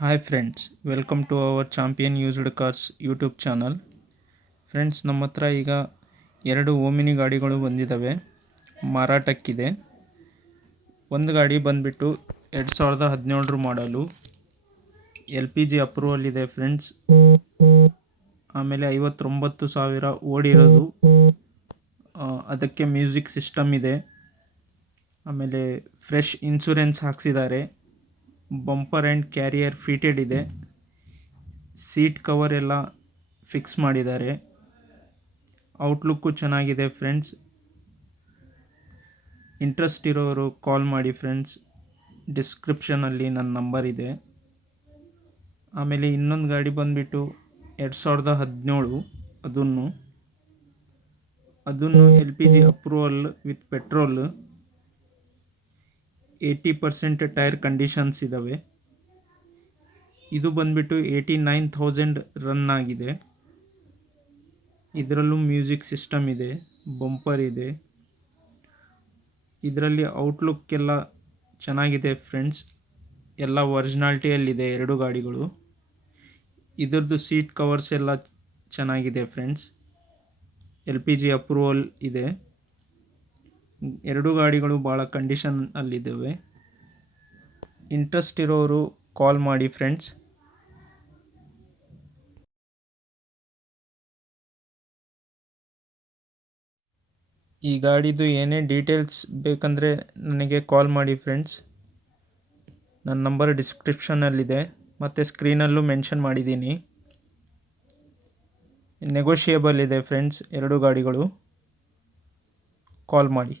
Hi friends, welcome to our champion used cars YouTube channel. Friends, ನಮ್ಮ ಹತ್ರ ಈಗ 2 Omni ಗಾಡಿಗಳು ಬಂದಿದ್ದಾವೆ, ಮಾರಾಟಕ್ಕಿದೆ. ಒಂದು ಗಾಡಿ ಬಂದುಬಿಟ್ಟು 2017 ಮಾಡಲು, LPG ಅಪ್ರೂವಲ್ ಇದೆ ಫ್ರೆಂಡ್ಸ್. ಆಮೇಲೆ 59,000 ಓಡಿರೋದು, ಅದಕ್ಕೆ ಮ್ಯೂಸಿಕ್ ಸಿಸ್ಟಮ್ ಇದೆ. ಆಮೇಲೆ ಫ್ರೆಶ್ ಇನ್ಶೂರೆನ್ಸ್ ಹಾಕ್ಸಿದ್ದಾರೆ. ಬಂಪರ್ ಆ್ಯಂಡ್ ಕ್ಯಾರಿಯರ್ ಫಿಟೆಡ್ ಇದೆ. ಸೀಟ್ ಕವರ್ ಎಲ್ಲ ಫಿಕ್ಸ್ ಮಾಡಿದ್ದಾರೆ. ಔಟ್ಲುಕ್ಕು ಚೆನ್ನಾಗಿದೆ ಫ್ರೆಂಡ್ಸ್. ಇಂಟ್ರೆಸ್ಟ್ ಇರೋರು ಕಾಲ್ ಮಾಡಿ ಫ್ರೆಂಡ್ಸ್. ಡಿಸ್ಕ್ರಿಪ್ಷನಲ್ಲಿ ನನ್ನ ನಂಬರ್ ಇದೆ. ಆಮೇಲೆ ಇನ್ನೊಂದು ಗಾಡಿ ಬಂದುಬಿಟ್ಟು 2017, ಅದನ್ನು LPG approval with petrol, 80% tyre conditions ಇದ್ದಾವೆ. ಇದು ಬಂದುಬಿಟ್ಟು 89,000 ರನ್ ಆಗಿದೆ. ಇದರಲ್ಲೂ ಮ್ಯೂಸಿಕ್ ಸಿಸ್ಟಮ್ ಇದೆ, ಬಂಪರ್ ಇದೆ. ಇದರಲ್ಲಿ ಔಟ್ಲುಕ್ ಎಲ್ಲ ಚೆನ್ನಾಗಿದೆ ಫ್ರೆಂಡ್ಸ್. ಎಲ್ಲ ಒರಿಜಿನಾಲ್ಟಿಯಲ್ಲಿದೆ 2 ಗಾಡಿಗಳು. ಇದರದ್ದು ಸೀಟ್ ಕವರ್ಸ್ ಎಲ್ಲ ಚೆನ್ನಾಗಿದೆ ಫ್ರೆಂಡ್ಸ್. LPG ಅಪ್ರೂವಲ್ ಇದೆ. 2 ಗಾಡಿಗಳು ಭಾಳ ಕಂಡೀಷನ್ನಲ್ಲಿದ್ದಾವೆ. ಇಂಟ್ರೆಸ್ಟ್ ಇರೋರು ಕಾಲ್ ಮಾಡಿ ಫ್ರೆಂಡ್ಸ್. ಈ ಗಾಡಿದು ಏನೇ ಡೀಟೇಲ್ಸ್ ಬೇಕಂದರೆ ನನಗೆ ಕಾಲ್ ಮಾಡಿ ಫ್ರೆಂಡ್ಸ್. ನನ್ನ ನಂಬರ್ ಡಿಸ್ಕ್ರಿಪ್ಷನಲ್ಲಿದೆ ಮತ್ತು ಸ್ಕ್ರೀನಲ್ಲೂ ಮೆನ್ಷನ್ ಮಾಡಿದ್ದೀನಿ. ನೆಗೋಷಿಯೇಬಲ್ ಇದೆ ಫ್ರೆಂಡ್ಸ್. 2 ಗಾಡಿಗಳು ಕಾಲ್ ಮಾಡಿ.